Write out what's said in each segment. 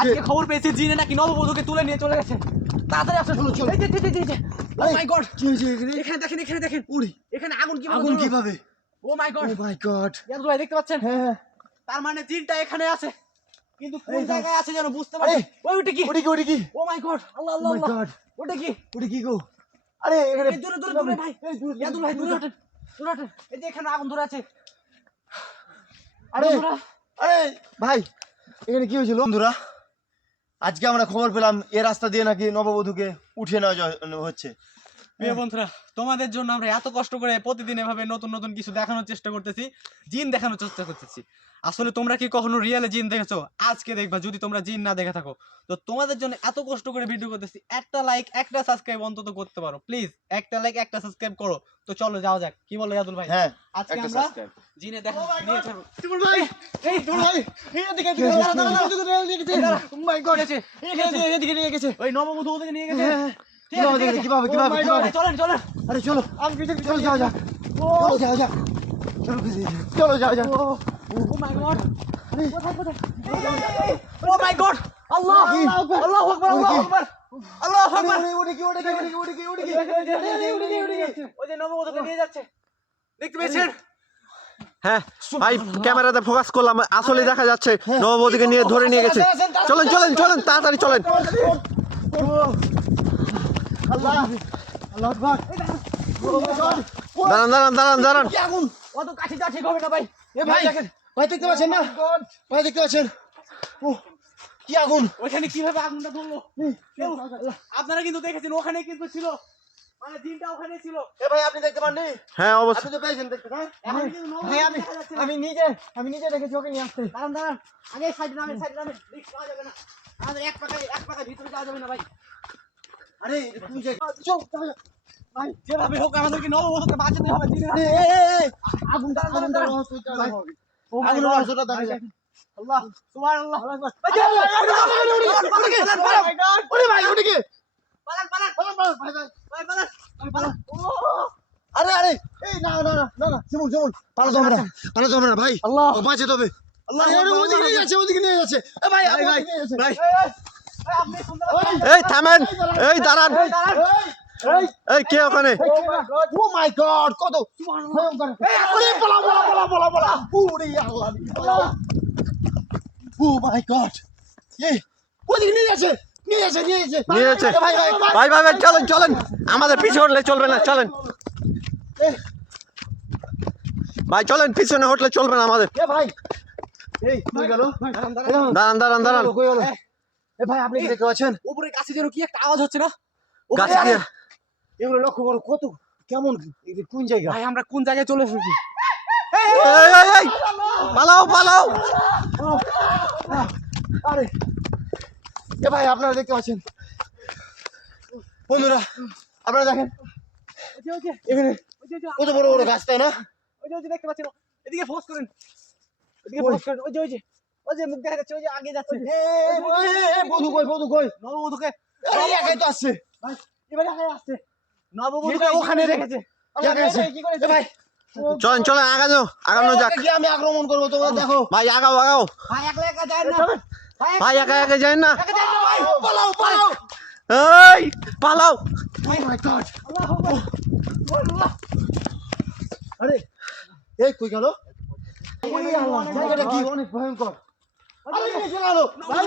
আজকে খবর পেয়েছি জিনে নাকি নববধূকে তুলে নিয়ে চলে গেছে। তাড়াতাড়ি আসো, চলো চলো। ও মাই গড, এখানে দেখেন, এখানে দেখেন, উড়ি এখানে আগুন কিভাবে? ও মাই গড, ও মাই গড, ইয়াদুল ভাই দেখতে পাচ্ছেন? হ্যাঁ, তার মানে জিনটা এখানে আছে, কিন্তু কোন জায়গায় আছে যেন বুঝতে পারছি। ওই ওটা কি? ও মাই গড, আল্লাহ আল্লাহ আল্লাহ, ওটা কি গো? আরে এখানে দূরে দূরে দূরে ভাই, ইয়াদুল ভাই দূরে হটেন, দূরে হটেন। এই যে এখানে আগুন ধরে আছে। আরে আরে ভাই, এখানে কি হয়েছিল? বন্ধুরা, আজকে আমরা খবর পেলাম এ রাস্তা দিয়ে নাকি নববধূকে উঠিয়ে নেওয়া হচ্ছে। প্রিয় বন্ধুরা, তোমাদের জন্য আমরা এত কষ্ট করে প্রতিদিন এভাবে নতুন নতুন কিছু দেখানোর চেষ্টা করতেছি, জিন দেখানোর চেষ্টা করতেছি। আসলে তোমরা কি কখনো রিয়েলে জিন দেখেছো? আজকে দেখবা। যদি তোমরা জিন না দেখে থাকো, তো তোমাদের জন্য এত কষ্ট করে ভিডিও করতেছি। একটা লাইক, একটা সাবস্ক্রাইব অন্তত করতে পারো প্লিজ। একটা লাইক, একটা সাবস্ক্রাইব করো। তো চলো যাওয়া যাক। কি বলো ইয়াদুল ভাই? হ্যাঁ, আজকে আমরা জিনে দেখা নিয়ে যাব। তুমুল ভাই, এই তুমুল ভাই, এদিকে ও মাই গড, এদিকে নিয়ে গেছে। ওই নববধূ ওদিকে নিয়ে গেছে। কিভাবে? চলেন চলেন, আরে চলো, আমি চলো যাও যাও, চলো যাও যাও। ও মাই গড, কোথায়? ও মাই গড, আল্লাহু আকবার, আল্লাহু আকবার, আল্লাহু আকবার, আল্লাহু আকবার। ওটা কি? ওই যে নববধূকে নিয়ে যাচ্ছে, দেখতে পেয়েছেন? হ্যাঁ ভাই, ক্যামেরাতে ফোকাস করলাম, আসলে দেখা যাচ্ছে নববধূকে নিয়ে ধরে নিয়ে গেছে। চলেন তাড়াতাড়ি চলেন। আল্লাহ আকবার। দাঁড়ান। কি আগুন? অত কাছে যা ঠিক হবে না ভাই। এ ভাই দেখেন, ভাই দেখতে পাচ্ছেন না? ভাই দেখতে পাচ্ছেন? ও কি আগুন! ওখানে কিভাবে আগুনটা ধরলো? আপনারা কিন্তু দেখেছেন, ওখানে কিন্তু ছিল, মানে জিনটা ওখানে ছিল। এ ভাই আপনি দেখতে পাননি? হ্যাঁ অবশ্যই। আপনি তো পেয়েছেন দেখতে, হ্যাঁ? এখন কিন্তু ভাই আমি নিজে দেখেছি ওকে নিয়ে আসতে। দাঁড়ান, আগে সাইডে নামেন, রিস্ক পাওয়া যাবে না। আমাদের এক পাকা ভিতরে যাওয়া যাবে না ভাই। আরে তুই যে চল ভাই যেভাবে হোক আমাদেরকে নববধূকে বাঁচাতে হবে। আগুনটা ভাই, ও মাই আগুনের গড, রহস্যটা দেখা। আল্লাহ সুবহানাল্লাহ। ওরে ভাই, ওটা কি? পালান পালান। আরে এই না শিমুল পালাতে হবে না ভাই। আল্লাহ, ও বাঁচাতে হবে। আল্লাহ, ওদিকে নিয়ে যাচ্ছে। এ ভাই ভাই, আপনি শুনতে এই থামেন, এই দাঁড়ান। এই কে ওখানে? ও মাই গড, কত ভয়ঙ্কর! আরে পালা! ওরে আল্লাহ! ও মাই গড! এই ওদিকে নিয়ে যাচ্ছে। ভাই চলেন। আমাদের পিছনে হটলে চলবে না, চলেন ভাই, চলেন, পিছনে হটলে চলবে না আমাদের। এ ভাই, এই কই গেল? দাঁড়ান। কই গেল? এ ভাই আপনি কি দেখতে পাচ্ছেন? উপরে কাছে যেন কি একটা আওয়াজ হচ্ছে না? গাছে কি? এগুলো লক্ষ্য করো, কত কেমন, কোন জায়গা? ভাই আমরা কোন জায়গায় চলে এসেছি? এই, পালাও। আরে এ ভাই আপনারা দেখতে পাচ্ছেন? বন্ধুরা আপনারা দেখেন, এখানে কত বড় গাছ, তাই না? ওই যে দেখতে পাচ্ছেন, এদিকে ফোকাস করেন, ওই যে মুখ দেখা যাচ্ছে, ওই যে আগে যাচ্ছে। বধু কই? নববধূকে একাই তো আসছে ভাই, এবারে আগে আসছে। নববধূকে ওখানে রেখেছে। কি করেছে ভাই? চলেন আগানো যাক। কি আমি আক্রমণ করবো, তোমরা দেখো। ভাই আগাও। ভাই একা যায় না ভাই একা যায় না। ভাই। পালাও! এই পালাও। Oh my God! আল্লাহ, আরে এই কই গেল? জায়গাটা কি অনেক ভয়ঙ্কর। আরে চলে আলো ভাই!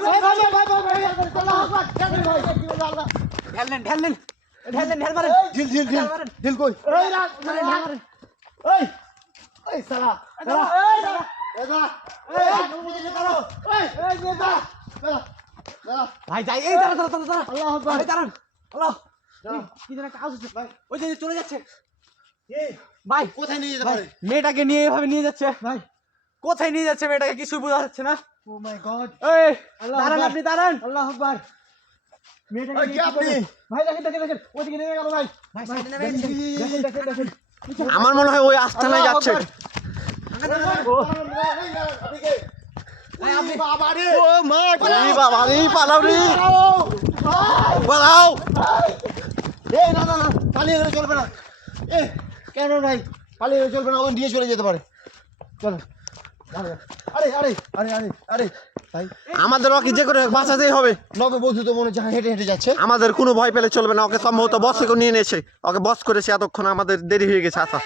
আল্লাহু আকবার! ঢেল মারেন। ঢিল কই? এই সালা! ভাই যাই, এই দাঁড়া। আল্লাহু আকবার! এই দাঁড়ান। আল্লাহ, কি যেন একটা আওয়াজ হচ্ছে ভাই। ওই যে চলে যাচ্ছে ভাই। কোথায় নিয়ে যেতে ভাই, পারে? মেয়েটাকে নিয়ে এভাবে নিয়ে যাচ্ছে ভাই কোথায় নিয়ে যাচ্ছে মেয়েটাকে কিছুই বোঝা যাচ্ছে না। ও মাই গড! এই আল্লাহু দাঁড়ান, আকবার! আপনি দাঁড়ান। আল্লাহু আকবার! মেয়েটাকে ওই নিয়ে কে কি আপনি? করবেন? ভাই দেখেন ওদিকে নিয়ে গেল ভাই। ভাই সাইডে নেমে দেখেন। আমার মনে হয় ওই আস্তানায় যাচ্ছে। আপনি বাবারে! ও মা, এই বাবা রে, পালাও রে, পালাও। এই না পালিয়ে গেলে চলবে না। কেন ভাই পালিয়ে গেলে চলবে না, ও নিয়ে চলে যেতে পারে। চলো আরে আরে আরে আরে আরে ভাই আমাদের ওকে যে করে হোক বাঁচাতেই হবে। নববধূ তো মনে হচ্ছে হেঁটে হেঁটে যাচ্ছে। আমাদের কোনো ভয় পেলে চলবে না, ওকে সম্ভবত বস থেকে নিয়ে নিয়েছে, ওকে বস করেছে, এতক্ষণ আমাদের দেরি হয়ে গেছে আসা।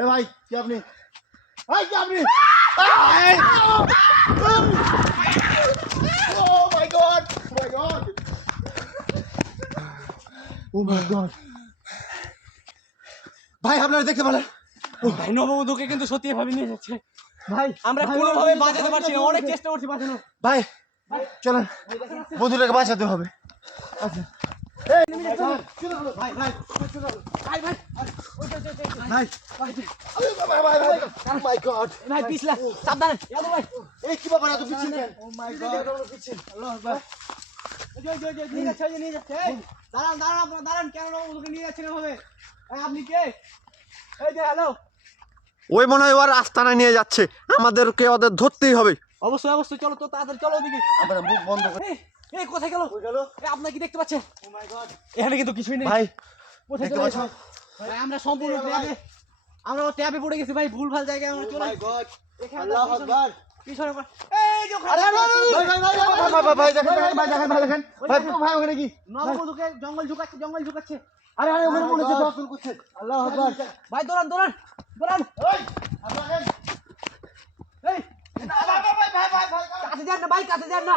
এ ভাই কি আপনি কি আপনি Oh my god! Oh my god! Oh my god! ভাই আপনারা দেখতে পেলেন? ভাই নববধূকে কিন্তু সত্যি এভাবে নিয়ে যাচ্ছে। ভাই আমরা কোনোভাবে বাঁচাতে পারছি না, অনেক চেষ্টা করছি বাঁচানোর। ভাই চলেন বন্ধুটাকে বাঁচাতে হবে। আচ্ছা ভাই ভাই ভাই ভাই ভাই Oh my god! ভাই পিছলা সাবধানে ইয়াদু ভাই এই কি ব্যাপার এত পিছিয়ে কেন? Oh my god! আল্লাহ আকবার। নিয়ে যাচ্ছে নিয়ে যাচ্ছে এই, দাঁড়ান দাঁড়ান আপনারা দাঁড়ান, কেন নববধূকে নিয়ে যাচ্ছেন এভাবে? এই, আপনি কে? এই যে হ্যালো, ওই মনে হয় ওর আস্তানা নিয়ে যাচ্ছে, আমাদেরকে ওদের ধরতেই হবে। অবশ্যই অবশ্যই চলো তো, তাড়াতাড়ি চলো ওদিকে। আমরা মুখ বন্ধ করে এই, এই কোথায় গেল? এই, আপনারা কি দেখতে পাচ্ছেন? Oh my god! এখানে কিন্তু কিছুই নেই। ভাই কোথায় দেখতে চলে পাচ্ছ? গেছে? ভাই আমরা সম্পূর্ণ ট্যাবে, আমরা ট্যাবে পড়ে গেছি ভাই, ভুলভাল জায়গায় আমরা চলে এসেছি। god! এখানে আল্লাহ আকবার! পিছনে এই যে ওখানে- আরে আরে ভাই দেখেন ভাই দেখেন ভাই ভাই ওখানে কি? নববধূকে জঙ্গল ঝুকাচ্ছে। আরে আরে ওখানে মনে হচ্ছে দর্শন করছে। আল্লাহ আকবার! ভাই দৌড়ান দৌড়ান দৌড়ান। এই আপনারা এই ভাই ভাই ভাই ভাই কাছে যান না ভাই, কাছে যান না।